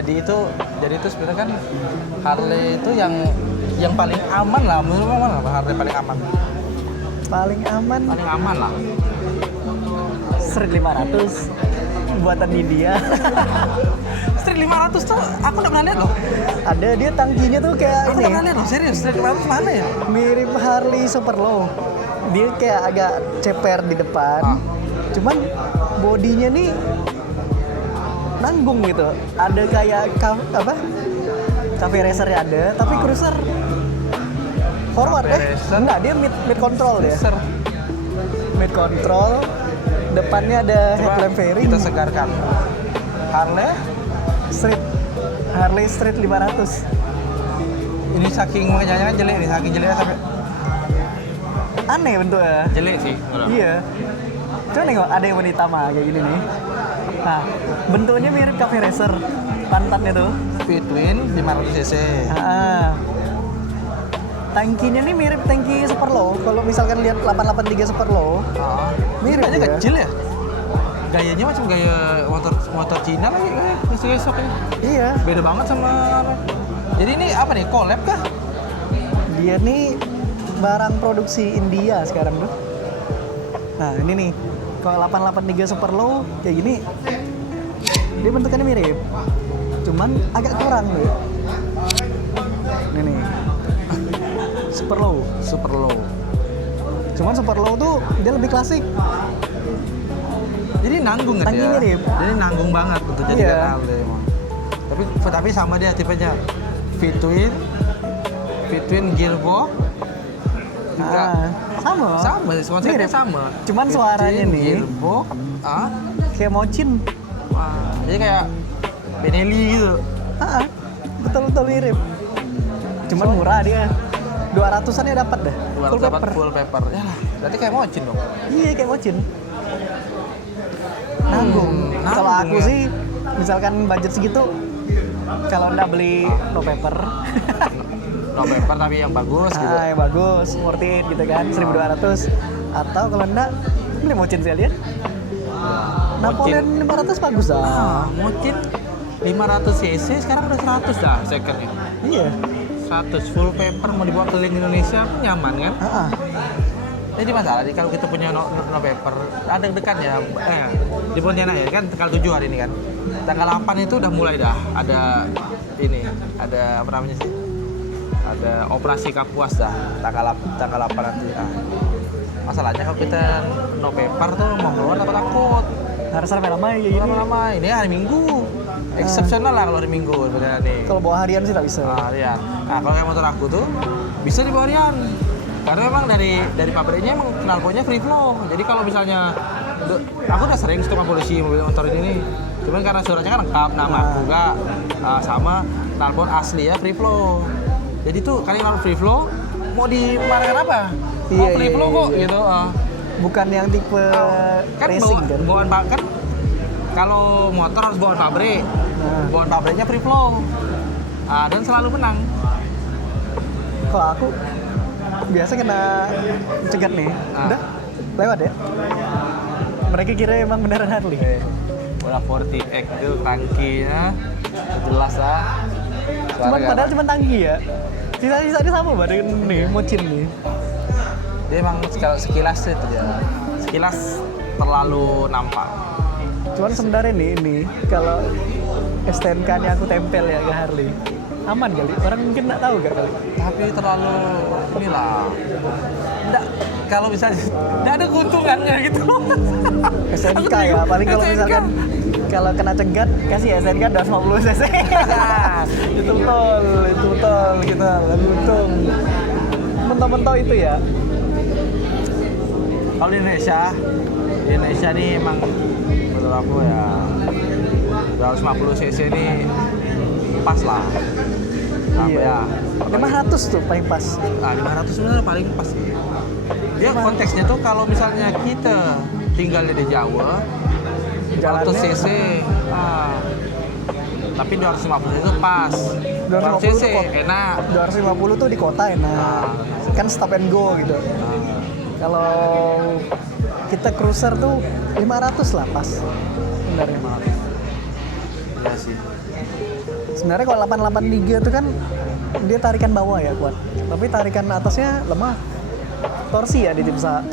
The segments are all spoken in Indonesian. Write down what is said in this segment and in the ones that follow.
jadi itu sebenarnya kan Harley itu yang paling aman lah, menurut mana Harley paling aman? Paling aman lah. Street 500 buatan India. Street 500 tuh aku nggak pernah lihat loh. Ada, dia tangkinya tuh kayak Aku nggak pernah lihat loh, serius. Street 500 mana ya? mirip Harley Superlow. Dia kayak agak ceper di depan. Cuman bodinya nih nanggung gitu. Ada kayak cafe racernya ada, tapi cruiser forward enggak, dia mid control ya. Mid control. Depannya ada headlamp fairing. Kita segarkan. Harley Street 500. Ini saking makanya jelek nih, saking jeleknya sampai Aneh bentuknya. jelek sih. Iya. Coba nengok, ada yang wanita mah kayak gini nih. Nah, bentuknya mirip cafe racer. Pantatnya tuh. Between 500 cc. Tangkinya nih mirip tangki Superlow. Kalau misalkan lihat 883 Superlow, mirip aja ya. kecil ya. Gayanya macam gaya motor Cina lagi kayak gesok-gesoknya. Iya. Beda banget sama. Jadi ini apa nih? Collab kah? Dia nih barang produksi India sekarang tuh. Nah, ini nih. Kalau 883 Superlow kayak gini, dia bentukannya mirip. Cuman agak kurang tuh. Ini nih. Superlow. Cuman Superlow tuh dia lebih klasik. Jadi nanggung kan Tangki dia? mirip. Jadi nanggung banget untuk jadi Harley emang. Tapi sama dia tipenya. Between gearbox. Sama, konsepnya sama. Cuman suaranya nih gearbox, kayak Mochin. Wah, jadi kayak Benelli gitu. Betul-betul mirip. Cuman murah dia. 200-an ya dapat dah. Full paper. Ya lah, berarti kayak Mochin dong. Iya, kayak Mochin. Nanggung. Kalau aku ya. sih, misalkan budget segitu, kalau nggak beli no paper. No paper tapi yang bagus gitu. Yang bagus, worth it gitu kan, 1.200. Atau kalau nggak, beli Mochin saya lihat. Napoleon 500 bagus dah. Mochin 500 cc sekarang udah 100 dah secondnya. Iya. 100 full paper mau dibawa keliling Indonesia pun nyaman kan? Jadi masalah kalau kita punya no paper ada dekat ya, di Pontianak ya kan tanggal 7 hari ini kan. Tanggal 8 itu udah mulai dah ada apa namanya sih? Ada operasi Kapuas dah tanggal 8 nanti. Masalahnya kalau kita no paper tuh mau keluar takut. Harus ramai-ramai kayak gini. Ramai. Ini hari Minggu. Eksepsional lah kalau hari Minggu sebenarnya nih. Kalau bawa harian sih tak bisa. Harian. Nah, kalau kayak motor aku tuh bisa dibawa harian. Karena memang dari pabriknya emang knalpotnya free flow. Jadi kalau misalnya aku udah sering stop polisi mobil motor ini nih. Cuman karena suratnya kan lengkap, nama aku juga sama knalpot asli ya free flow. Jadi tuh kali kalau free flow mau dimarahkan apa? Mau free flow kok gitu. Bukan yang tipe kan racing bawaan kan kalau motor harus bawaan pabrik. Bawaan pabriknya free flow. Dan selalu menang. Kalau aku biasa kena cegat nih. Udah lewat ya. Mereka kira emang beneran Harley. Udah 40X itu tangkinya jelas lah. Padahal cuma tangki ya. Sisa-sisanya sama badan nih, Mochin nih. Dia emang sekilas itu ya. Sekilas terlalu nampak. Cuman sebenarnya ini kalau STNK-nya aku tempel ya ke Harley. Aman kali, orang mungkin nggak tahu gak kali. Tapi terlalu inilah. Nggak, kalau misalnya nggak ada keuntungannya gitu. STNK ya, paling kalau misalkan kalau kena cegat kasih STNK 250 cc. itu betul kita untung. Mentok-mentok itu ya. Kalau di Indonesia nih emang menurut aku ya 250 cc ini pas lah. Iya. 500 tuh paling pas. 500 sebenarnya paling pas. Dia konteksnya tuh kalau misalnya kita tinggal di Jawa 200 cc. Tapi 250 itu pas. 200 cc enak. 250 tuh di kota enak. Kan stop and go gitu. Kalau kita cruiser tuh 500 lah pas. Benar 500. Iya sih. Sebenarnya kalau 883 itu kan dia tarikan bawah ya kuat, tapi tarikan atasnya lemah. Torsi ya di tipe A.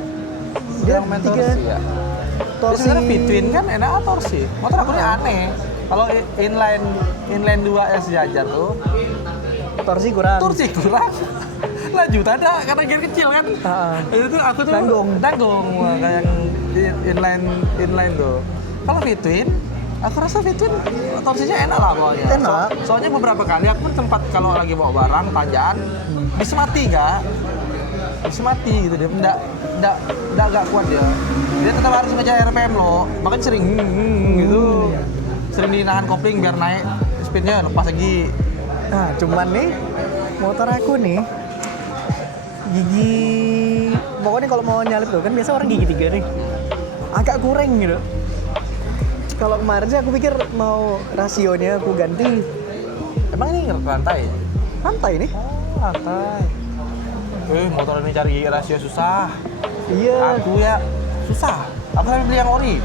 Dia Yang main torsi ya. Torsi Sebenarnya between kan enak torsi. Motor aku ini aneh. Kalau inline 2S sejajar tuh, torsi kurang. torsi kurang. Laju ada karena gear kecil kan. Itu aku tuh Tanggung kayak yang inline tuh. Kalau between, aku rasa between torsinya enak lah pokoknya. Enak. Soalnya beberapa kali aku pun sempat kalau lagi bawa barang tanjakan bisa mati kak. Bisa mati gitu dia. Nggak kuat dia. Dia tetap harus ngejar RPM loh. Makanya sering gitu. Sering dinahan kopling biar naik speednya lepas lagi. Nah, cuman nih motor aku nih gigi, pokoknya kalau mau nyalip tuh kan biasa orang gigi 3 nih, agak kurang gitu. Kalau kemarin sih aku pikir mau rasionya aku ganti. Emang ini rantai? Rantai nih. Rantai. Motor ini cari rasio susah. Iya. Aku ya susah. Aku sampai beli yang ori.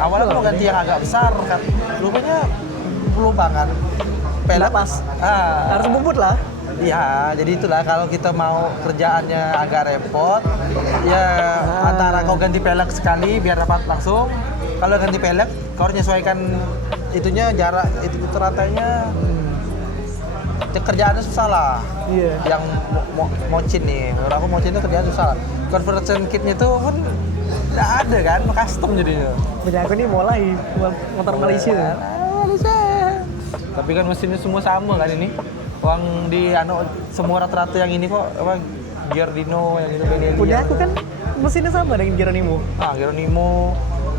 Awalnya aku mau ganti yang agak besar kan. Rupanya pelubangan. Nggak pas. Harus bubut lah. Iya, jadi itulah kalau kita mau kerjaannya agak repot, ya antara kau ganti pelek sekali biar dapat langsung. Kalau ganti pelek, kau harus menyesuaikan itunya jarak itu rantainya. Kerjaannya susah lah. Iya. Yang mocin nih, menurut aku mocin itu kerjaan susah. Conversion kitnya tuh pun nggak ada kan, custom jadinya. Punya aku nih mulai motor Malaysia. Malaysia. Tapi kan mesinnya semua sama kan ini. Uang di semua rata-rata yang ini kok apa Giardino yang itu Benelli. Punya aku kan mesinnya sama dengan Geronimo. Geronimo.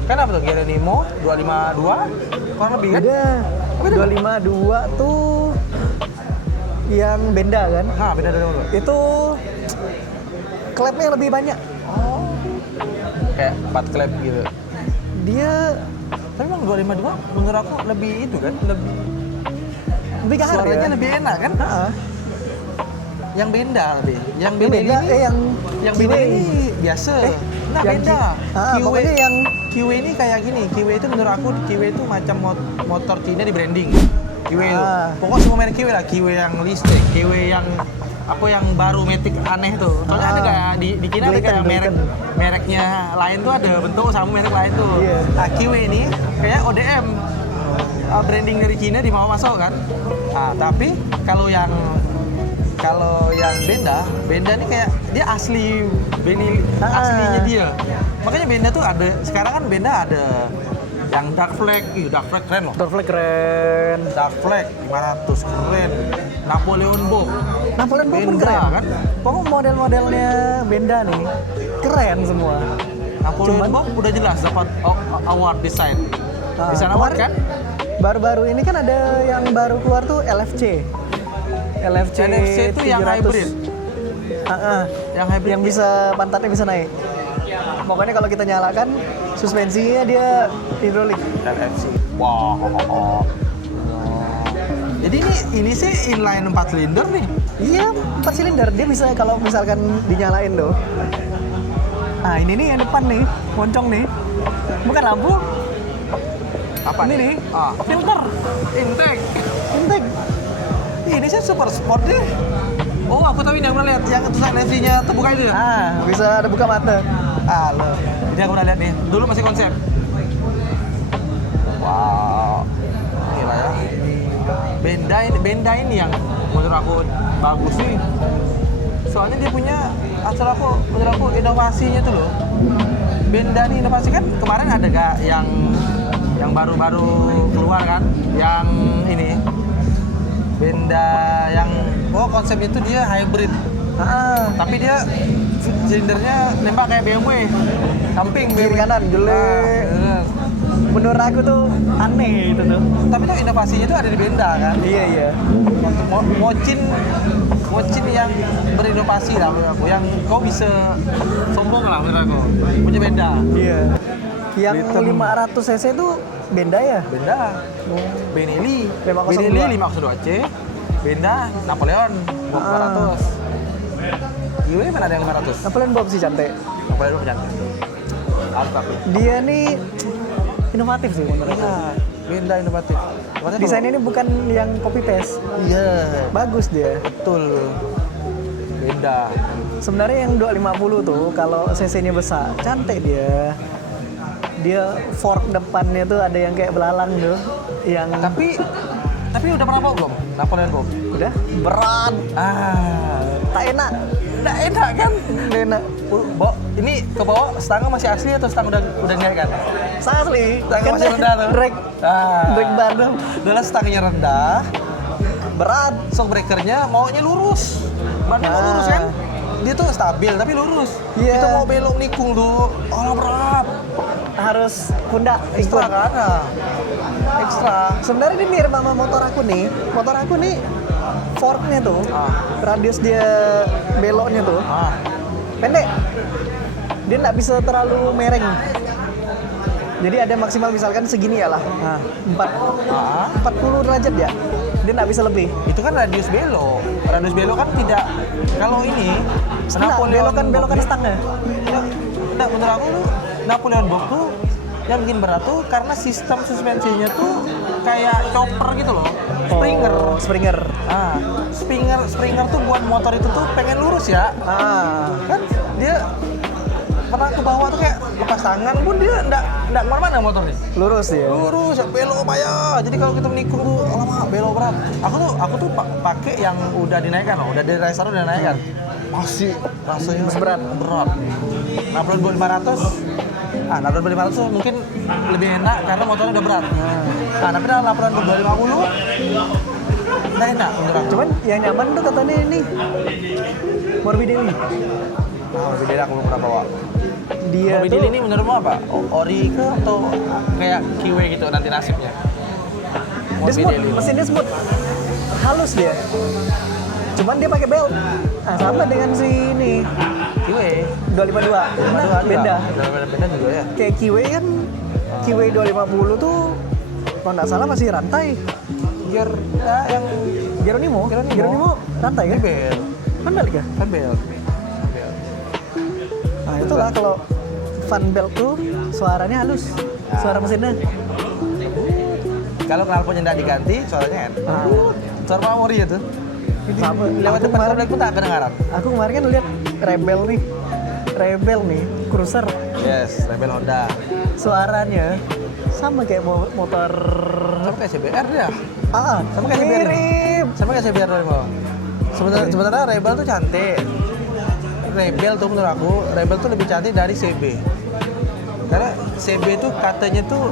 Kan apa tuh Geronimo 252 kurang lebih kan? Beda. 252 tuh yang benda kan? Beda dari dulu. Itu klepnya lebih banyak. Oh. Kayak 4 klep gitu. Dia tapi emang 252 menurut aku lebih itu kan, lebih kahar suaranya ya? lebih enak kan? Yang benda lebih. Yang beda ini yang beda QA. ini biasa. Nah, yang beda. Pokoknya yang QW ini kayak gini. QW itu menurut aku QW itu macam motor Cina di branding. QW itu. Pokoknya semua merek QW lah. QW yang listrik, QW yang apa yang baru Matic aneh tuh. Soalnya ada kayak di Cina ada kayak mereknya lain tuh ada bentuk sama merek lain tuh. Yeah. Nah, QW ini kayak ODM. Branding dari Cina dibawa masuk kan. Nah, tapi kalau yang benda ini kayak dia asli aslinya dia. Makanya benda tuh ada sekarang kan benda ada yang dark flag keren loh. Dark flag keren. Dark flag 500 keren. Napoleon Bob pun keren kan. Pokoknya model-modelnya benda nih keren semua. Napoleon Bob udah jelas dapat award design. Desain award kan? Baru-baru ini kan ada yang baru keluar tuh LFC itu yang hybrid. Yang hybrid yang bisa pantatnya bisa naik. Pokoknya kalau kita nyalakan suspensinya dia hidrolik. LFC. Wow. Jadi ini sih inline 4 silinder nih. Iya, 4 silinder. Dia bisa kalau misalkan dinyalain tuh. Nah, ini nih yang depan nih, moncong nih. Bukan lampu. Apa ini nih? Filter. Intake. Ini sih super sport deh. Oh, aku tahu ini yang pernah lihat yang tulisan NFC-nya terbuka itu ya? Bisa ada buka mata. Loh. Ini aku pernah lihat nih. Dulu masih konsep. Wow. Gila ya. Benda ini yang menurut aku bagus sih. Soalnya dia punya menurut aku inovasinya tuh loh. Benda nih inovasi kan kemarin ada gak yang baru-baru keluar kan? Yang ini benda yang konsepnya itu dia hybrid. Tapi dia silindernya nembak kayak BMW. Samping kiri kanan jelek. Menurut aku tuh aneh itu tuh. Tapi tuh inovasinya tuh ada di benda kan? Iya. Mocin yang berinovasi lah menurut aku. Yang kau bisa sombong lah menurut aku. Punya benda. Iya. Yang 500 cc itu benda ya? Benda. Benelli 502C. Benda Napoleon 500. Gila mana ada yang 500? Napoleon Bob sih cantik. Napoleon Bob cantik. Tapi dia nih inovatif sih menurut aku. Beda inovatif. Desainnya ini bukan yang copy paste. Iya. Bagus dia. Betul. Beda. Sebenarnya yang 250 tuh kalau cc-nya besar, cantik dia. Dia fork depannya tuh ada yang kayak belalang tuh. Yang Tapi udah pernah bawa belum? Napoleon Bob? udah berat, tak enak. Nggak enak kan? Nggak enak. Bo, ini ke bawah stangnya masih asli atau stang udah naik kan? Asli. Stangnya masih rendah tuh. Drag bar dong. Adalah stangnya rendah, Berat. shock breakernya maunya lurus. Bannya mau lurus kan? Dia tuh stabil tapi lurus. Iya. Itu mau belok nikung tuh, oh berat. Harus pundak Ekstra ikut. kan? Nah. Ekstra. Sebenarnya ini mirip sama motor aku nih. Motor aku nih forknya tuh, radius dia beloknya tuh pendek. Dia nggak bisa terlalu mereng. Jadi ada maksimal misalkan segini ya lah. 40 derajat ya. Dia nggak bisa lebih. Itu kan radius belok. Radius belok kan tidak. Kalau ini Belokan stangnya. Enggak, menurut aku tuh Napoleon Bob tuh yang bikin berat tuh karena sistem suspensinya tuh kayak chopper gitu loh. Springer. Springer tuh buat motor itu tuh pengen lurus ya. Kan dia pernah ke bawah tuh kayak lepas tangan pun dia enggak kemana-mana motornya. Lurus ya. Lurus, belok payah. Jadi kalau kita menikung tuh lama belok berat. Aku tuh pakai yang udah dinaikkan loh, udah dari racer udah dinaikkan. Masih rasanya berat. Napoleon Bob 500. Napoleon Bob 500 mungkin lebih enak karena motornya udah berat. Tapi dalam Napoleon Bob 250 nggak enak menurut aku. Cuman yang nyaman tuh katanya ini Morbidelli. Morbidelli aku belum pernah bawa. Dia Morbidelli tuh ini menurutmu apa? Ori ke atau kayak Kiwi gitu nanti nasibnya? dia smooth, mesinnya smooth, halus dia. Cuman dia pakai belt. Sama dengan si ini Kiwi 252. Beda. Beda juga ya. Kayak Kiwi kan, Kiwi 250 tuh kalau nggak salah masih rantai. Yang Geronimo rantai kan? bel. Kan balik ya? Bel. Nah itulah kalau fan belt tuh suaranya halus, suara mesinnya. Kalau knalpotnya nggak diganti, suaranya enak. Suara Mori itu. Sama. Lewat Aku depan kemarin- komplek pun tak kedengaran. Aku kemarin kan lihat Rebel nih, cruiser. Yes, Rebel Honda. Suaranya sama kayak motor. Sama kayak CBR dia. Sama kayak CBR. Mirip. Sama kayak CBR Rebel. Sebenarnya Rebel tuh cantik. Rebel tuh menurut aku, Rebel tuh lebih cantik dari CB. Karena CB tuh katanya tuh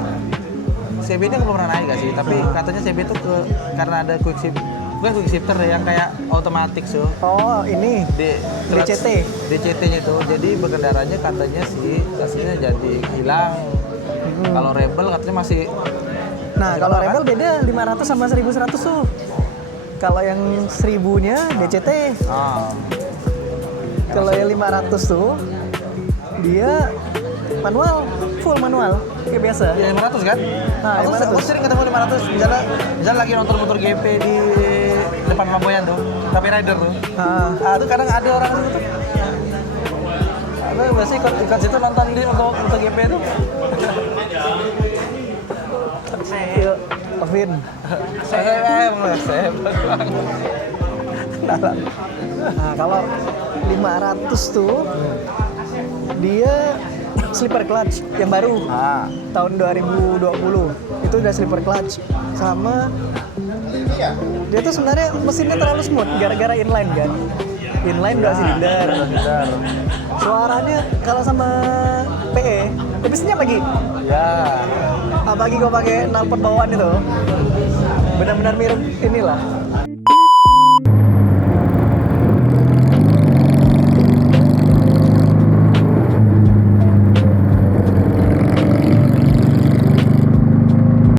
CB ini aku belum pernah naik gak sih, tapi katanya CB tuh karena ada quick shift, bukan quick shifter yang kayak otomatis tuh. Oh ini DCT. DCT-nya itu, jadi berkendaranya katanya sih hasilnya jadi hilang. Kalau Rebel katanya masih. Nah kalau Rebel beda 500 sama 1100 tuh. Kalau yang 1000-nya DCT. Kalau yang 500 tuh dia full manual kayak biasa. Ya 500 kan? Aku sering ketemu 500 misalnya lagi nonton motor GP di depan Lamboyan tuh, tapi rider tuh. Tuh kadang ada orang itu tuh. Aku biasanya ikut situ nonton di motor GP tuh. Yuk, Ovin. Nah, kalau 500 tuh dia slipper clutch yang baru tahun 2020 itu udah slipper clutch sama dia tuh sebenarnya mesinnya terlalu smooth gara-gara inline kan inline 2 silinder suaranya kalau sama PE mesinnya pagi apalagi gua pakai knalpot bawaan itu benar-benar mirip inilah